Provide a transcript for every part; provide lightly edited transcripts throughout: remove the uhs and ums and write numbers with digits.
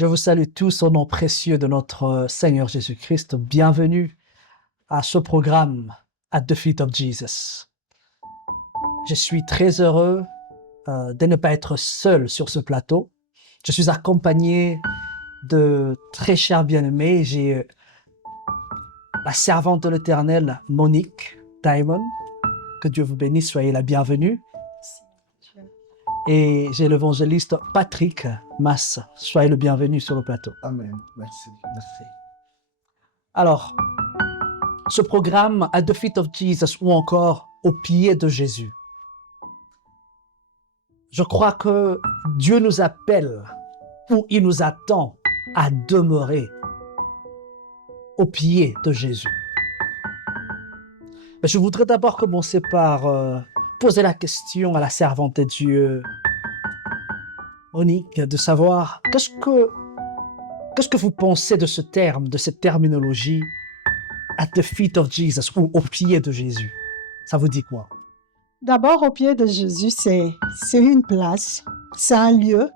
Je vous salue tous au nom précieux de notre Seigneur Jésus-Christ. Bienvenue à ce programme At the Feet of Jesus. Je suis très heureux de ne pas être seul sur ce plateau. Je suis accompagné de très chers bien-aimés. J'ai la servante de l'Éternel, Monique Diamond. Que Dieu vous bénisse, soyez la bienvenue. Et j'ai l'évangéliste Patrick Mass. Soyez le bienvenu sur le plateau. Amen. Merci. Merci. Alors, ce programme At the Feet of Jesus ou encore Au pied de Jésus. Je crois que Dieu nous appelle ou il nous attend à demeurer au pied de Jésus. Mais je voudrais d'abord commencer par poser la question à la servante de Dieu, Monique, de savoir qu'est-ce que vous pensez de ce terme, de cette terminologie At the feet of Jesus ou au pied de Jésus. Ça vous dit quoi? D'abord, au pied de Jésus, c'est une place, c'est un lieu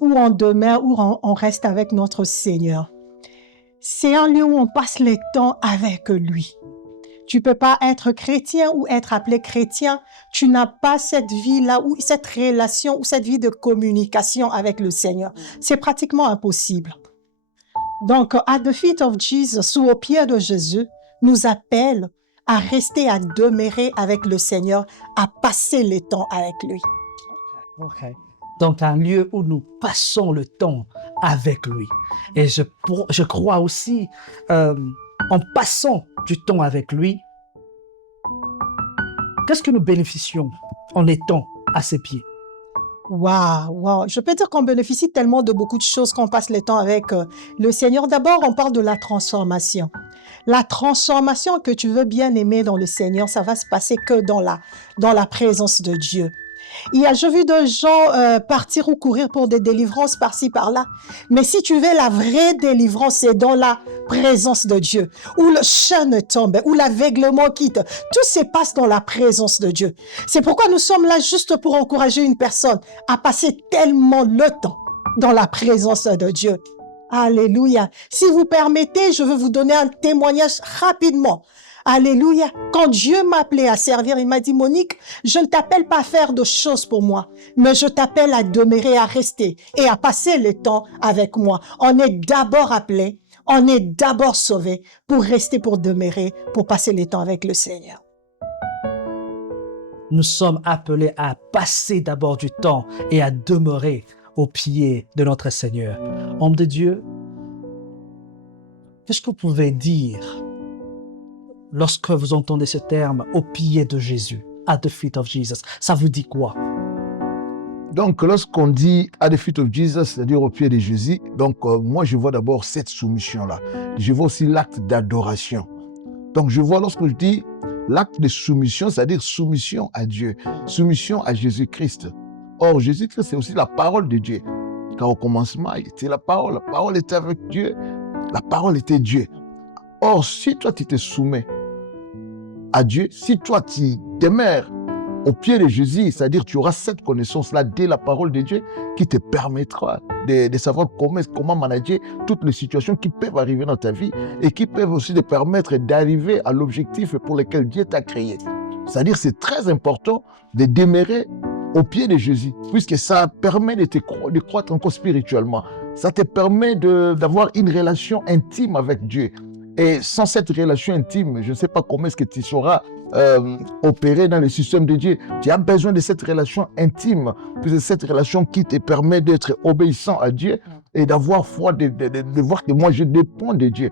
où on demeure, où on reste avec notre Seigneur. C'est un lieu où on passe le temps avec lui. Tu peux pas être chrétien ou être appelé chrétien. Tu n'as pas cette vie-là, ou cette relation, ou cette vie de communication avec le Seigneur. C'est pratiquement impossible. Donc, At the feet of Jesus, ou au pied de Jésus, nous appelle à rester, à demeurer avec le Seigneur, à passer le temps avec lui. Ok. Donc, un lieu où nous passons le temps avec lui. Et je crois aussi, en passant du temps avec lui, qu'est-ce que nous bénéficions en étant à ses pieds? Waouh. Je peux dire qu'on bénéficie tellement de beaucoup de choses quand on passe le temps avec le Seigneur. D'abord, on parle de la transformation. La transformation que tu veux bien aimer dans le Seigneur, ça va se passer que dans la présence de Dieu. J'ai vu des gens partir ou courir pour des délivrances par-ci, par-là. Mais si tu veux la vraie délivrance, c'est dans la présence de Dieu. Où le chêne tombe, où l'aveuglement quitte. Tout se passe dans la présence de Dieu. C'est pourquoi nous sommes là juste pour encourager une personne à passer tellement le temps dans la présence de Dieu. Alléluia. Si vous permettez, je veux vous donner un témoignage rapidement. Alléluia. Quand Dieu m'a appelé à servir, il m'a dit, Monique, je ne t'appelle pas à faire de choses pour moi, mais je t'appelle à demeurer, à rester et à passer le temps avec moi. On est d'abord appelé, on est d'abord sauvé pour rester, pour demeurer, pour passer le temps avec le Seigneur. Nous sommes appelés à passer d'abord du temps et à demeurer au pied de notre Seigneur. Homme de Dieu, qu'est-ce que vous pouvez dire lorsque vous entendez ce terme au pied de Jésus, at the feet of Jesus? Ça vous dit quoi? Donc, lorsqu'on dit at the feet of Jesus, c'est-à-dire au pied de Jésus, donc moi, je vois d'abord cette soumission-là. Je vois aussi l'acte d'adoration. Donc, je vois lorsque je dis l'acte de soumission, c'est-à-dire soumission à Dieu, soumission à Jésus-Christ. Or, Jésus-Christ, c'est aussi la parole de Dieu. Car au commencement, il était la parole était avec Dieu, la parole était Dieu. Or, si toi, tu te soumets à Dieu, si toi, tu demeures au pied de Jésus, c'est-à-dire tu auras cette connaissance-là dès la parole de Dieu qui te permettra de savoir comment manager toutes les situations qui peuvent arriver dans ta vie et qui peuvent aussi te permettre d'arriver à l'objectif pour lequel Dieu t'a créé. C'est-à-dire c'est très important de demeurer au pied de Jésus, puisque ça permet de croître encore spirituellement. Ça te permet d'avoir une relation intime avec Dieu. Et sans cette relation intime, je ne sais pas comment est-ce que tu sauras opérer dans le système de Dieu. Tu as besoin de cette relation intime, puisque c'est cette relation qui te permet d'être obéissant à Dieu et d'avoir foi, de voir que moi je dépends de Dieu.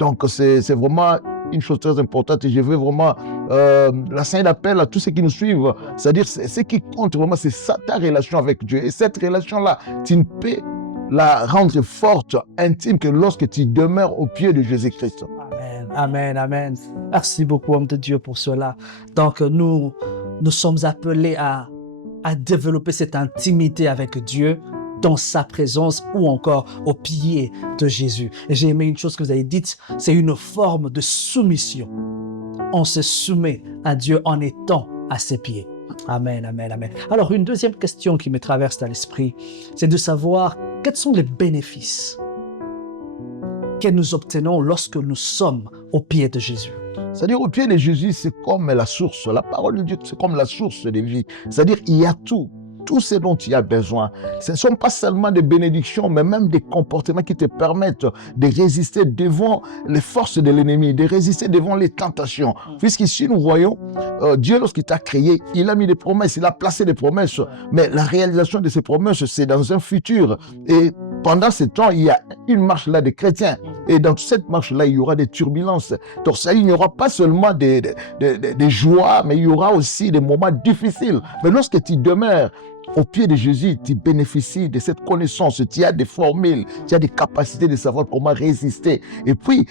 Donc c'est vraiment une chose très importante et je veux vraiment la Sainte appelle à tous ceux qui nous suivent, c'est-à-dire ce qui compte vraiment, c'est ça, ta relation avec Dieu. Et cette relation-là, tu ne peux la rendre forte, intime, que lorsque tu demeures au pied de Jésus-Christ. Amen, amen, amen. Merci beaucoup, homme de Dieu, pour cela. Donc, nous sommes appelés à développer cette intimité avec Dieu dans sa présence ou encore au pied de Jésus. Et j'ai aimé une chose que vous avez dite, c'est une forme de soumission. On se soumet à Dieu en étant à ses pieds. Amen, amen, amen. Alors, une deuxième question qui me traverse à l'esprit, c'est de savoir quels sont les bénéfices que nous obtenons lorsque nous sommes au pied de Jésus? C'est-à-dire, au pied de Jésus, c'est comme la source. La parole de Dieu, c'est comme la source de vie. C'est-à-dire, il y a tout ce dont il y a besoin. Ce ne sont pas seulement des bénédictions, mais même des comportements qui te permettent de résister devant les forces de l'ennemi, de résister devant les tentations. Puisqu'ici, nous voyons, Dieu, lorsqu'il t'a créé, il a mis des promesses, il a placé des promesses, mais la réalisation de ces promesses, c'est dans un futur. Et pendant ce temps, il y a une marche là des chrétiens. Et dans cette marche-là, il y aura des turbulences. Donc, ça, il n'y aura pas seulement des joies, mais il y aura aussi des moments difficiles. Mais lorsque tu demeures au pied de Jésus, tu bénéficies de cette connaissance, tu as des formules, tu as des capacités de savoir comment résister. Et puis,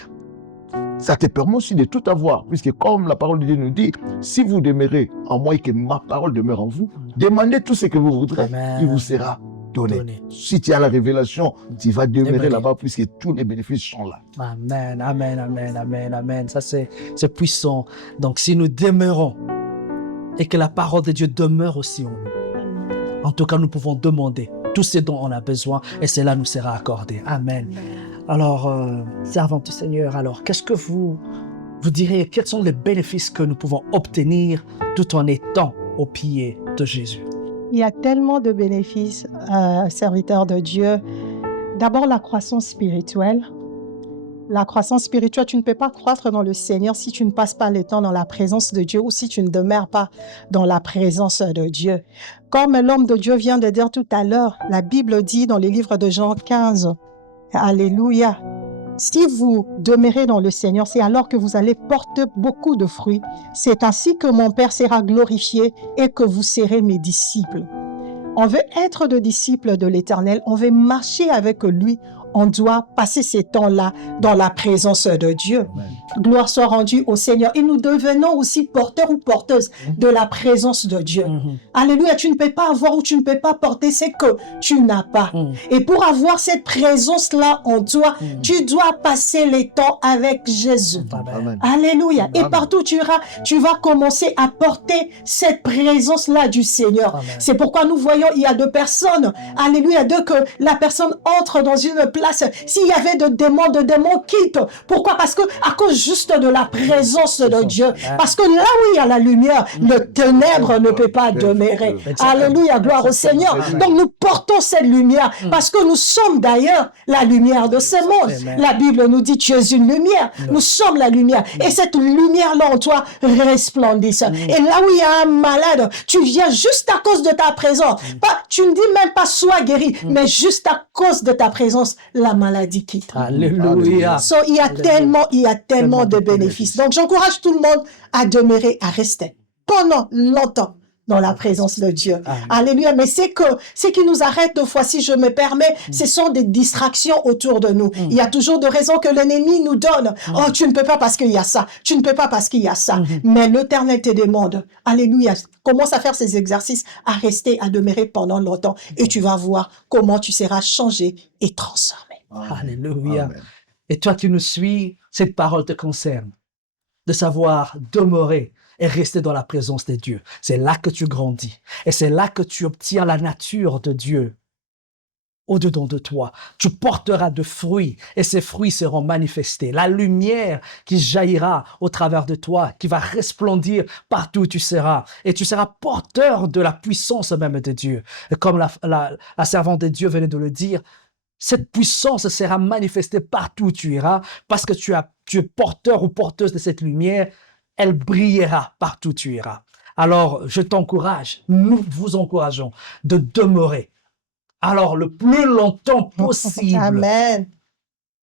ça te permet aussi de tout avoir, puisque comme la parole de Dieu nous dit, si vous demeurez en moi et que ma parole demeure en vous, demandez tout ce que vous voudrez, il vous sera donné. Si tu as la révélation, tu vas demeurer là-bas, puisque tous les bénéfices sont là. Amen, amen, amen, amen, amen. Ça, c'est puissant. Donc, si nous demeurons et que la parole de Dieu demeure aussi en nous, en tout cas, nous pouvons demander tout ce dont on a besoin et cela nous sera accordé. Amen. Alors, servante du Seigneur, alors, qu'est-ce que vous diriez, quels sont les bénéfices que nous pouvons obtenir tout en étant au pied de Jésus? Il y a tellement de bénéfices, serviteurs de Dieu. D'abord, la croissance spirituelle. La croissance spirituelle, tu ne peux pas croître dans le Seigneur si tu ne passes pas le temps dans la présence de Dieu ou si tu ne demeures pas dans la présence de Dieu. Comme l'homme de Dieu vient de dire tout à l'heure, la Bible dit dans les livres de Jean 15, Alléluia, si vous demeurez dans le Seigneur, c'est alors que vous allez porter beaucoup de fruits. C'est ainsi que mon Père sera glorifié et que vous serez mes disciples. On veut être des disciples de l'Éternel, on veut marcher avec lui. On doit passer ces temps-là dans la présence de Dieu. Amen. Gloire soit rendue au Seigneur. Et nous devenons aussi porteurs ou porteuses de la présence de Dieu. Alléluia, tu ne peux pas avoir ou tu ne peux pas porter ce que tu n'as pas. Et pour avoir cette présence-là en toi, tu dois passer les temps avec Jésus. Amen. Alléluia. Et Amen. partout tu iras, tu vas commencer à porter cette présence-là du Seigneur. Amen. C'est pourquoi nous voyons, il y a deux personnes. Alléluia. Dès que la personne entre dans une place, s'il y avait de démons quittent. Pourquoi? Parce que à cause juste de la présence de Dieu. Parce que là où il y a la lumière, le ténèbre ne peut pas demeurer. Alléluia, gloire au Seigneur. Donc nous portons cette lumière parce que nous sommes d'ailleurs la lumière de ce monde. La Bible nous dit tu es une lumière. Nous sommes la lumière. Et cette lumière-là en toi resplendisse. Et là où il y a un malade, tu viens juste à cause de ta présence. Tu ne dis même pas sois guéri, mais juste à cause de ta présence, la maladie quitte. Alléluia. So, il y a tellement de bénéfices. Donc, j'encourage tout le monde à demeurer, à rester pendant longtemps dans la présence de Dieu. Amen. Alléluia. Mais ce qui nous arrête deux fois, si je me permets, ce sont des distractions autour de nous. Il y a toujours de raisons que l'ennemi nous donne. Oh, tu ne peux pas parce qu'il y a ça. Tu ne peux pas parce qu'il y a ça. Mais l'Éternel te demande, alléluia, commence à faire ces exercices, à rester, à demeurer pendant longtemps. Et tu vas voir comment tu seras changé et transformé. Alléluia. Amen. Et toi qui nous suis, cette parole te concerne. De savoir demeurer et rester dans la présence de Dieu. C'est là que tu grandis. Et c'est là que tu obtiens la nature de Dieu au-dedans de toi. Tu porteras de fruits et ces fruits seront manifestés. La lumière qui jaillira au travers de toi, qui va resplendir partout où tu seras. Et tu seras porteur de la puissance même de Dieu. Et comme la servante de Dieu venait de le dire, cette puissance sera manifestée partout où tu iras parce que tu es porteur ou porteuse de cette lumière. Elle brillera partout où tu iras. Alors, je t'encourage, nous vous encourageons de demeurer. Alors, le plus longtemps possible. Amen.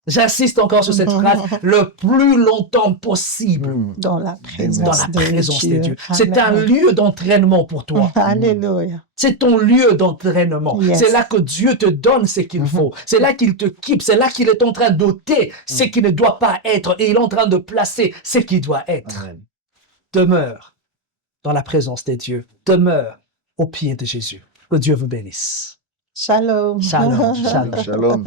J'insiste encore sur cette phrase, le plus longtemps possible Dans la présence, dans la présence de Dieu. C'est un Amen. lieu d'entraînement pour toi. Alléluia. C'est ton lieu d'entraînement. Yes. C'est là que Dieu te donne ce qu'il faut. C'est là qu'il te quitte. C'est là qu'il est en train d'ôter ce qui ne doit pas être. Et il est en train de placer ce qui doit être. Amen. Demeure dans la présence de Dieu. Demeure au pied de Jésus. Que Dieu vous bénisse. Shalom. Shalom. Shalom. Shalom.